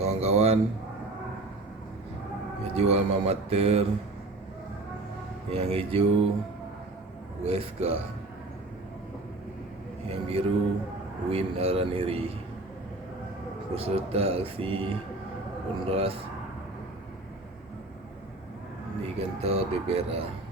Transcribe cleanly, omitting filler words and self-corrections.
kawan-kawan, baju alma mater, yang hijau USK, yang biru Win Araniri, peserta aksi Unras di kantor DPRA.